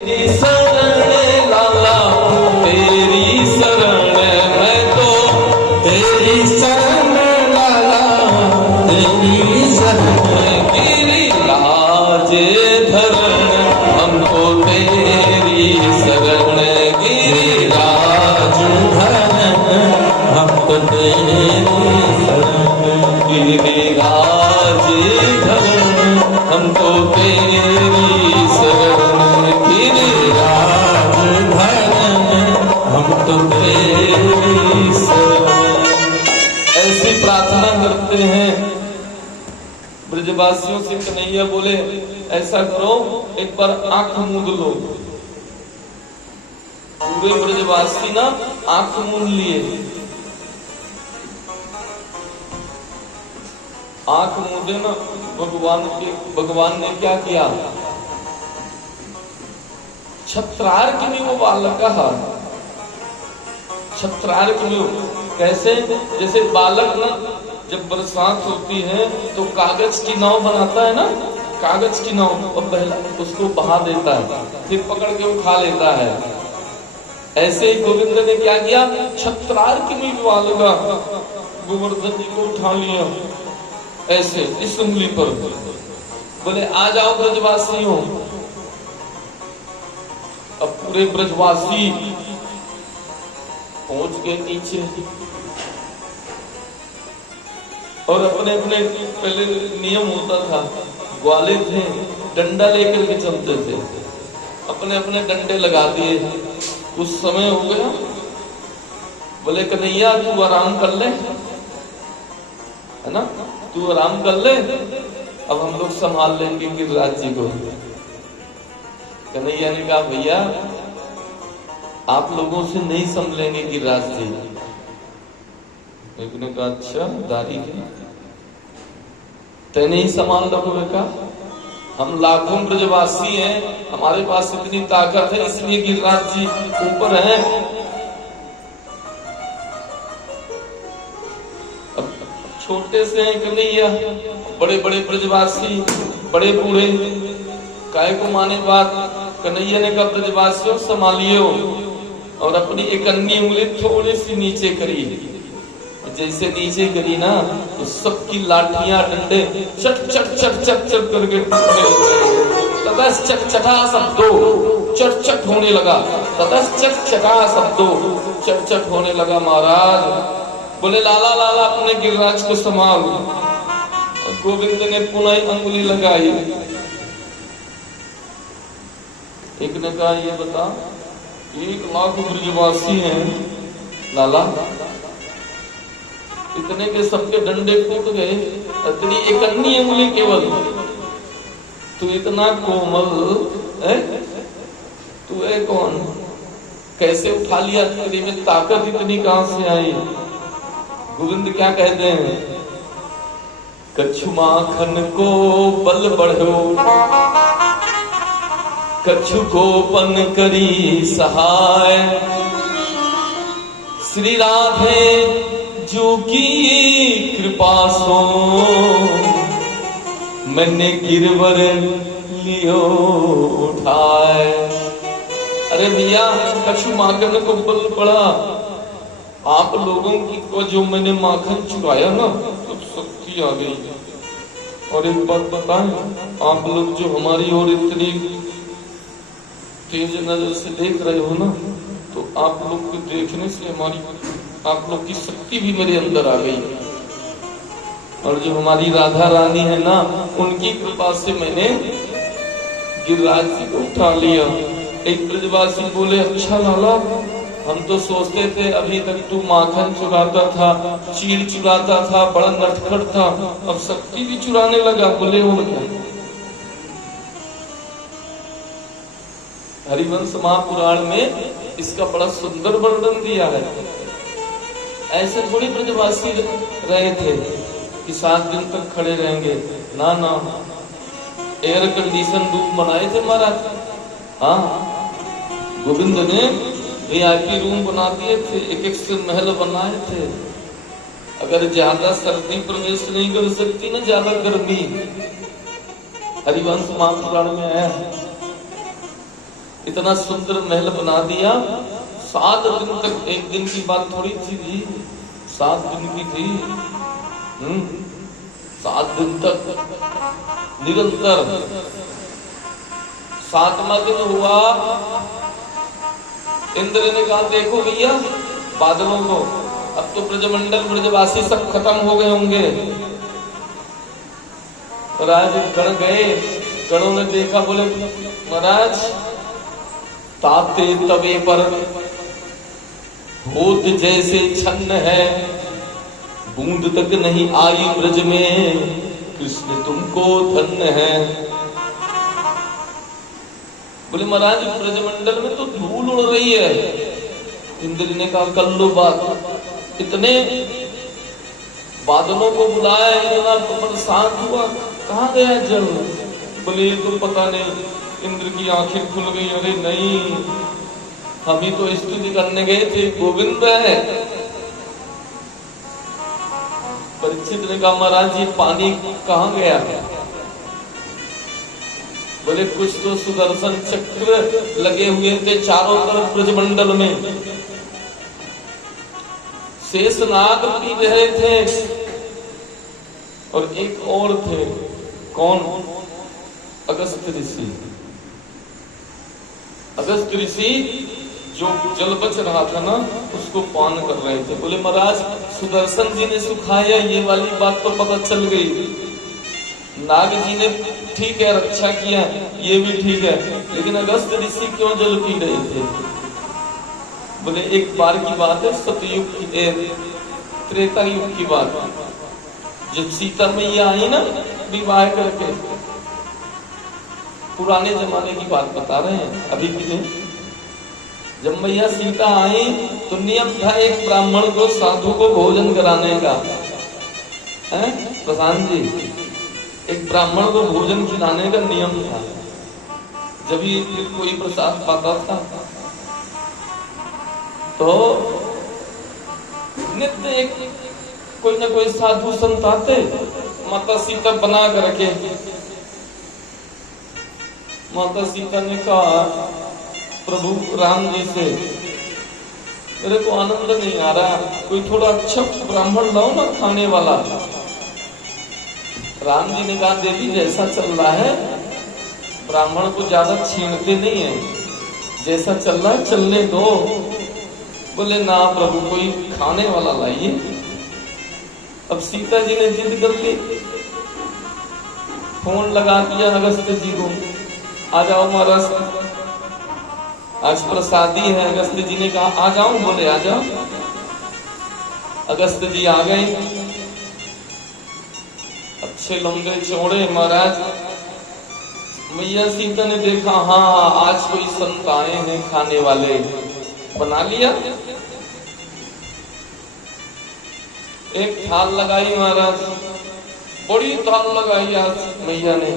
तेरी शरण लाला तेरी शरण मैं तो तेरी शरण लाला तेरी शरण गिरिराज धरण हमको तेरी शरण गिरिराज धरण हमको तेरी शरण गिरिराज धरण हमको तेरी शरण गिरिराज धरण हम तो तेरी शरण। ऐसी प्रार्थना करते हैं ब्रजवासियों से। कन्हैया बोले ऐसा करो, एक बार आंख मूंद लो। पूरे ब्रजवासी ना आंख मूंद लिए। आंख मूंदे ना भगवान ने क्या किया? छत्रार्कमिव बालकः, छत्रार्कमिव कैसे? जैसे बालक ना जब बरसात होती है तो कागज की नाव बनाता है ना, कागज की नाव, और पहला उसको बहा देता है, फिर पकड़ के उठा लेता है। ऐसे ही गोविंद ने क्या किया? छत्रार्कमिव बालकः, गोवर्धन जी को उठा लिया ऐसे इस उंगली पर। बोले आ जाओ ब्रजवासियों। अब पूरे ब्रजवासी पहुंच गए नीचे और अपने अपने, पहले नियम होता था, ग्वाले थे डंडा लेकर के चलते थे, अपने अपने डंडे लगा दिए। कुछ समय हो गया, बोले कन्हैया तू आराम कर ले, है ना, तू आराम कर ले, अब हम लोग संभाल लेंगे गिरिराज जी को। कन्हैया ने कहा भैया आप लोगों से नहीं संभलेंगे गिरिराज जी। एक ने कहा अच्छा दारी है, तेने ही संभाल रखोगे का? हम लाखों ब्रजवासी हैं, हमारे पास इतनी ताकत है, इसलिए गिरिराज जी ऊपर हैं। अब छोटे से हैं कन्हैया, बड़े बड़े ब्रजवासी, बड़े बूढ़े, काय को माने बात। कन्हैया ने कहा ब्रजवासियों संभालियो, और अपनी एक अन्य उंगली थोड़ी सी नीचे करी। जैसे नीचे करी ना तो सबकी लाठियां डंडे चट चट चट चट चट करके ततस चटचटा शब्दों चट चट होने लगा, ततस चटचटा शब्दों चट चट होने लगा। महाराज बोले लाला लाला अपने गिरिराज को संभाल। और गोविंद ने पुनः अंगुली लगाई। एक ने कहा ये बता 1 लाख ब्रजवासी हैं लाला, इतने के सबके डंडे टूट गए, इतनी एक अन्य उंगली केवल, तू इतना कोमल है, तू है कौन? कैसे उठा लिया? तेरी में ताकत इतनी कहां से आई? गोविंद क्या कहते हैं? कछु माखन को बल बढ़ो, कछु गोपन करी सहाय, श्री राधे जो की कृपा सो, मैंने गिरवर लियो उठाए। अरे भैया कछु माखन को बल पड़ा, आप लोगों की को जो मैंने माखन चुराया ना तो शक्ति आ गई। और एक बात बताएं, आप लोग जो हमारी ओर इतनी तेज नजर से देख रहे हो ना, तो आप लोग को देखने से हमारी, आप लोग की शक्ति भी मेरे अंदर आ गई। और जो हमारी राधा रानी है ना, उनकी कृपा से मैंने गिरिराज जी को उठा लिया। एक ब्रजवासी बोले अच्छा लाला, हम तो सोचते थे अभी तक तू माखन चुराता था, चीड़ चुराता था, बड़ा नटखट था, अब शक्ति भी चुराने लगा। बोले और क्या? हरिवंश महापुराण में इसका बड़ा सुंदर वर्णन दिया है। ऐसे थोड़ी ब्रजवासी रहे थे कि 7 दिन तक खड़े रहेंगे, ना ना, एयर कंडीशन रूम बनाए थे महाराज। हाँ, गोविंद ने VIP रूम बना दिए थे, एक से महल बनाए थे। अगर ज्यादा सर्दी प्रवेश नहीं कर सकती ना, ज्यादा गर्मी, हरिवंश महापुराण में आया है। इतना सुंदर महल बना दिया। 7 दिन तक, एक दिन की बात थोड़ी थी जी, 7 दिन की थी। 7 दिन तक निरंतर। 7वां दिन हुआ, इंद्र ने कहा देखो भैया बादलों को, अब तो ब्रजमंडल ब्रजवासी सब खत्म हो गए होंगे। महाराज गण गए, गणों ने देखा, बोले महाराज ताते तवे पर होत जैसे छन्न है, बूंद तक नहीं आई ब्रज में, कृष्ण तुमको धन्य है। बोले महाराज ब्रजमंडल में तो धूल उड़ रही है। इंद्र ने कहा कर लो बात। इतने बादलों को बुलाया, इतना बरसात हुआ, कहाँ गया जल? बोले तो पता नहीं। इंद्र की आंखें खुल गई, अरे नहीं, हम ही तो स्तुति करने गए थे, गोविंद है। परीक्षित ने कहा महाराज ये पानी कहाँ गया? बोले कुछ तो सुदर्शन चक्र लगे हुए थे चारों तरफ ब्रजमंडल में, शेषनाग पी रहे थे, और एक और थे, कौन? अगस्त ऋषि। अगस्त ऋषि जो जल बच रहा था ना, उसको पान कर रहे थे। बोले महाराज सुदर्शन जी ने सुखाया, ये वाली बात तो पता चल गई। नाग जी ने ठीक है रक्षा किया, ये भी ठीक है, लेकिन अगस्त ऋषि क्यों जल पी रहे थे? बोले एक बार की बात है, सतयुग की, त्रेता युग की बात। जब सीता मैया आई ना विवाह करके, पुराने जमाने की बात बता रहे हैं, अभी भी नहीं। जब मैया सीता आई तो नियम था एक ब्राह्मण को, साधु को भोजन कराने का। प्रशांत जी, एक ब्राह्मण को भोजन खिलाने का नियम था, जब ही कोई प्रसाद पाता था। तो नित्य एक कोई ना कोई साधु संत आते, माता सीता बना कर रखे। माता सीता ने कहा प्रभु राम जी से, मेरे को आनंद नहीं आ रहा, कोई थोड़ा अच्छा ब्राह्मण लाओ ना खाने वाला। राम जी ने कहा देवी जैसा चल रहा है, ब्राह्मण को ज्यादा छीनते नहीं है, जैसा चल रहा है चलने दो। बोले ना प्रभु कोई खाने वाला लाइए। अब सीता जी ने जिद कर ली, फोन लगा दिया अगस्त जी को, आ जाओ महाराज आज प्रसादी है। अगस्त जी ने कहा आ जाऊं? बोले आ जाओ। अगस्त जी आ गए, अच्छे लंबे चौड़े महाराज। मैया सीता ने देखा हाँ आज कोई संत आए हैं खाने वाले, बना लिया। एक थाल लगाई महाराज, बड़ी थाल लगाई आज मैया ने।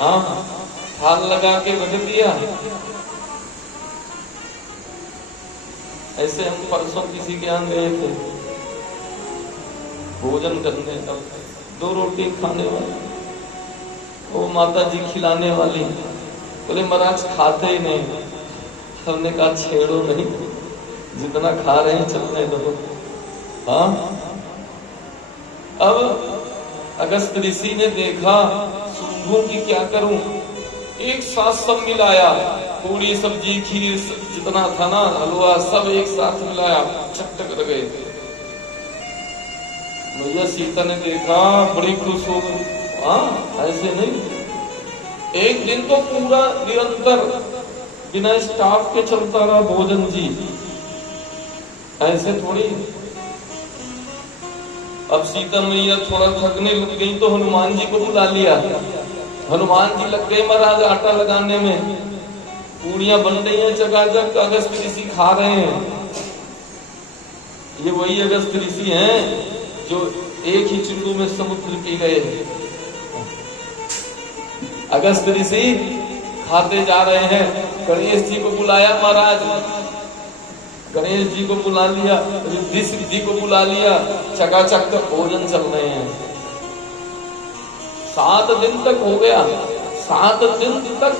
हाँ थाल लगा के रख दिया। ऐसे हम परसों किसी के यहाँ गए थे भोजन करने, तब 2 रोटी खाने वाली, वो माता जी खिलाने वाली। बोले महाराज खाते ही नहीं। हमने कहा छेड़ो नहीं, जितना खा रहे हैं चलने दो। हाँ अब अगस्त ऋषि ने देखा सूंघूं की क्या करूं, एक साथ सब मिलाया, पूरी सब्जी खीर जितना था ना, हलवा सब एक साथ मिलाया, चट्ट कर गए। मैया सीता ने देखा बड़ी खुश हो गई। हाँ ऐसे नहीं, एक दिन तो पूरा निरंतर बिना स्टाफ के चलता रहा भोजन जी, ऐसे थोड़ी। अब सीता मैया थोड़ा थकने लग गई तो हनुमान जी को बुला लिया। हनुमान जी लग गए महाराज आटा लगाने में, पूड़ियां बन रही हैं चकाचक, अगस्त ऋषि खा रहे हैं। ये वही अगस्त ऋषि हैं जो एक ही चुल्लू में समुद्र पी गए। अगस्त ऋषि खाते जा रहे हैं। गणेश जी को बुलाया महाराज, गणेश जी को बुला लिया, रिद्धि सिद्धि को बुला लिया, चकाचक का भोजन चल रहे हैं। 7 दिन तक हो गया, 7 दिन तक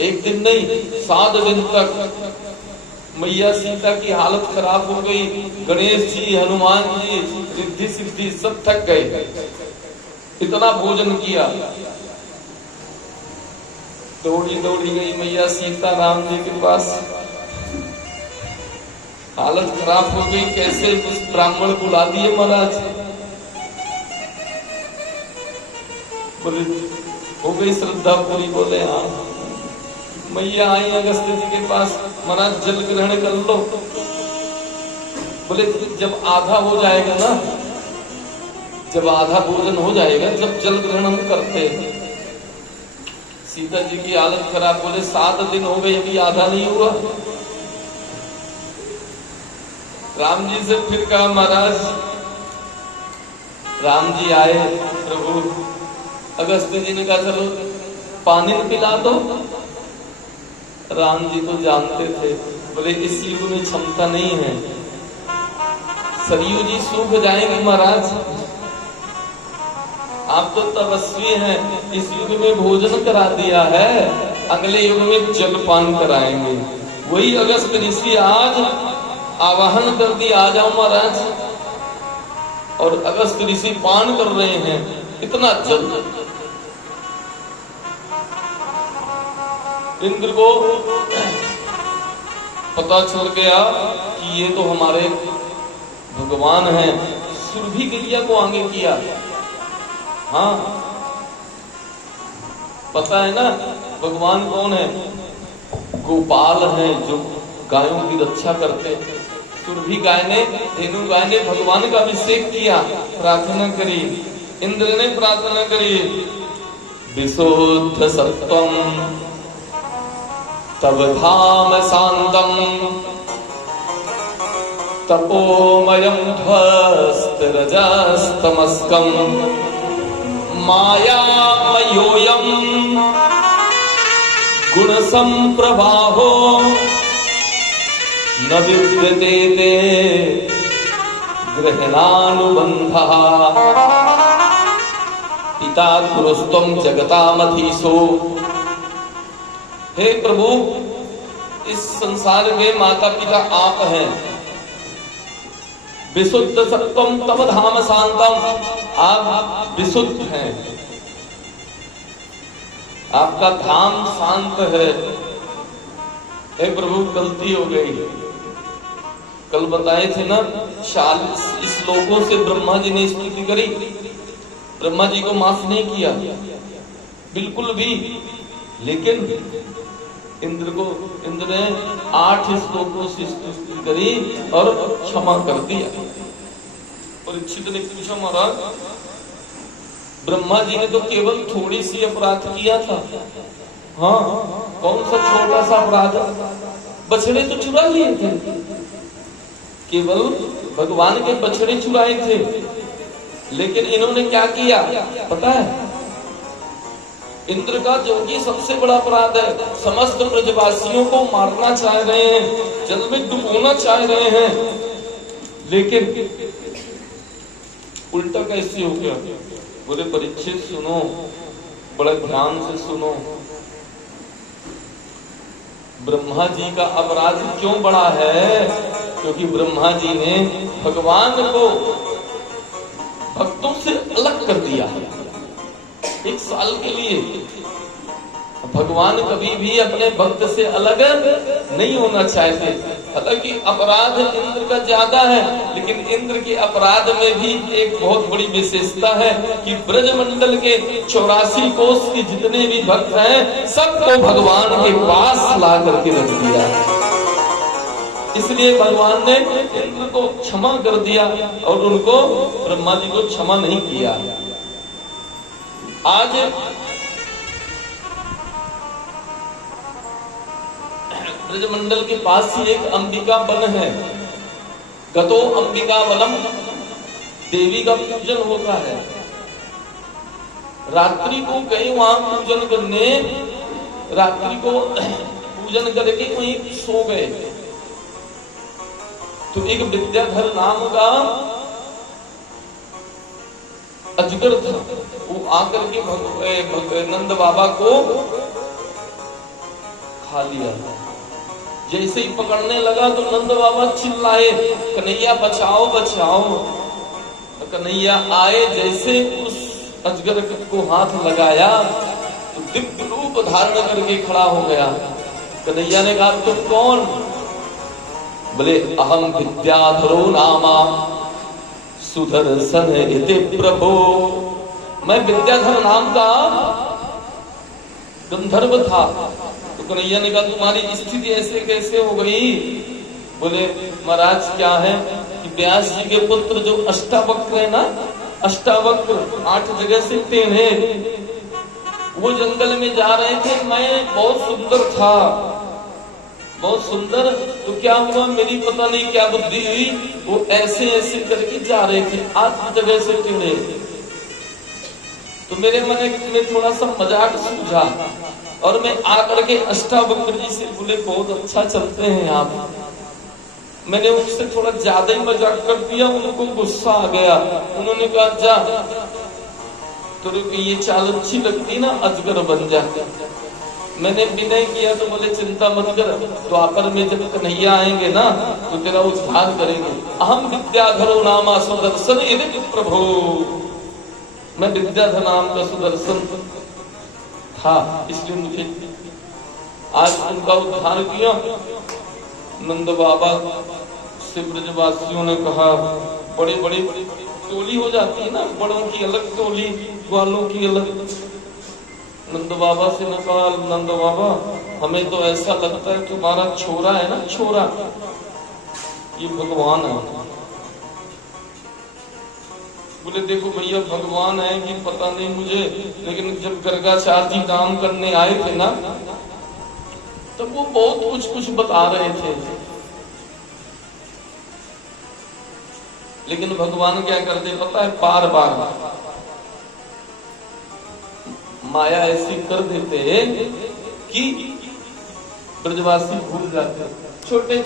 एक दिन नहीं, 7 दिन तक मैया सीता की हालत खराब हो गई। गणेश जी, हनुमान जी, रिद्धि सिद्धि सब थक गए, इतना भोजन किया। दौड़ी दौड़ी गई मैया सीता राम जी के पास, हालत खराब हो गई, कैसे उस ब्राह्मण बुला दिए महाराज। बोले हो गई श्रद्धा पूरी? बोले हाँ। मैया आई अगस्त जी के पास, महाराज जल ग्रहण कर लो। बोले जब आधा हो जाएगा ना, जब आधा भोजन हो जाएगा, जब जल ग्रहण हम करते हैं। सीता जी की हालत खराब, बोले 7 दिन हो गए अभी आधा नहीं हुआ। राम जी से फिर कहा महाराज, राम जी आए, प्रभु अगस्त जी ने कहा चलो पानी पिला दो। राम जी तो जानते थे, बोले इस युग में क्षमता नहीं है, सरयू जी सूख जाएंगे महाराज, आप तो तपस्वी हैं, इस युग में भोजन करा दिया है, अगले युग में जलपान कराएंगे। वही अगस्त ऋषि आज आवाहन कर दिया, आ जाओ महाराज, और अगस्त ऋषि पान कर रहे हैं, इतना जल। इंद्र को पता चल गया कि ये तो हमारे भगवान हैं। सुरभि गैया को आगे किया। हाँ पता है ना भगवान कौन है? गोपाल हैं जो गायों की रक्षा करते। सुरभि गाय ने, धेनु गाय ने भगवान का अभिषेक किया, प्रार्थना करी। इंद्र ने प्रार्थना करी, विशुद्ध सत्वम तब धाम शांतम तपोमयम ध्वस्त रजस्तमस्कम मायामयोयम गुण संप्रवाहो न विद्यते ते ग्रहणानुबंधः पिता गुरुस्त्वं जगतामधीशो। हे प्रभु, इस संसार में माता पिता आप हैं। विशुद्ध सत्वम तम धाम शांतम, आप विशुद्ध हैं, आपका धाम शांत है। हे प्रभु गलती हो गई, कल बताए थे ना, 40 श्लोकों से ब्रह्मा जी ने स्तुति करी, ब्रह्मा जी को माफ नहीं किया बिल्कुल भी। लेकिन इंद्र ने 8 श्लोकों से स्तुति करी और क्षमा कर दिया। परीक्षित ने पूछा महाराज, ब्रह्मा जी ने तो केवल थोड़ी सी अपराध किया था। हाँ कौन सा छोटा सा अपराध? बछड़े तो चुरा लिए थे, केवल भगवान के बछड़े चुराए थे। लेकिन इन्होंने क्या किया पता है? इंद्र का जो कि सबसे बड़ा अपराध है, समस्त ब्रजवासियों को मारना चाह रहे हैं, जल में डुबोना चाह रहे हैं। लेकिन उल्टा कैसे हो गया? बोले परीक्षित सुनो, बड़े ध्यान से सुनो। ब्रह्मा जी का अपराध क्यों बड़ा है? क्योंकि ब्रह्मा जी ने भगवान को भक्तों से अलग कर दिया 1 साल के लिए। भगवान कभी भी अपने भक्त से अलग नहीं होना चाहते। हालांकि अपराध इंद्र का ज्यादा है, लेकिन इंद्र के अपराध में भी एक बहुत बड़ी विशेषता है कि ब्रजमंडल के 84 कोष के जितने भी भक्त हैं, सबको भगवान के पास ला करके रख दिया। इसलिए भगवान ने इंद्र को क्षमा कर दिया और उनको, ब्रह्मा जी को क्षमा नहीं किया। आज ब्रजमंडल के पास ही एक अंबिका वन है, गतो अंबिका वनम, देवी का पूजन होता है। रात्रि को गए वहां पूजन करने, रात्रि को पूजन करके वहीं सो गए। तो एक विद्याधर नाम का अजगर था, वो आकर के नंद बाबा को खा लिया। जैसे ही पकड़ने लगा तो नंद बाबा चिल्लाए, कन्हैया बचाओ बचाओ। कन्हैया आए, जैसे उस अजगर को हाथ लगाया तो दिव्य रूप धारण करके खड़ा हो गया। कन्हैया ने कहा तुम कौन? बोले अहम विद्याधरो नामा सुदर्शन इति प्रभो। मैं विद्याधर नाम का गंधर्व था। तो कन्हैया ने कहा तुम्हारी स्थिति ऐसे कैसे हो गई? बोले महाराज क्या है कि व्यास जी के पुत्र जो अष्टावक्र है ना, अष्टावक्र 8 जगह से टेढ़े, वो जंगल में जा रहे थे। मैं बहुत सुंदर था, बहुत सुंदर। तो क्या हुआ, मेरी पता नहीं क्या बुद्धि हुई, वो ऐसे ऐसे करके जा रहे थे 8 जगह से टेढ़े। तो मेरे मन में थोड़ा सा मजाक सूझा और मैं आकर के अष्टावक्र जी से बोले बहुत अच्छा चलते हैं आप। मैंने उनसे थोड़ा ज्यादा ही मजाक कर दिया, उनको गुस्सा आ गया। उन्होंने कहा जा तो ये चाल अच्छी लगती ना, अजगर बन जा। मैंने विनय किया तो बोले चिंता मत कर, द्वापर में जब कन्हैया आएंगे ना तो तेरा उद्धार करेंगे। अहम विद्याधरो नामा सुदर्शन इति प्रभो। मैं विद्याधर नाम का सुदर्शन था, इसलिए मुझे आज उनका उद्धार किया। नंद बाबा से ब्रजवासियों ने कहा, बड़ी बड़ी टोली हो जाती है ना, बड़ों की अलग टोली, ग्वालों की अलग। नंद बाबा से ने कहा, नंद बाबा हमें तो ऐसा लगता है तुम्हारा छोरा है ना, छोरा ये भगवान है। बोले देखो भैया भगवान है कि पता नहीं मुझे, लेकिन जब गर्गाचार्य जी काम करने आए थे ना तो वो बहुत कुछ बता रहे थे, लेकिन भगवान क्या करते पता है, बार बार माया ऐसी कर देते कि ब्रजवासी भूल जाते। छोटे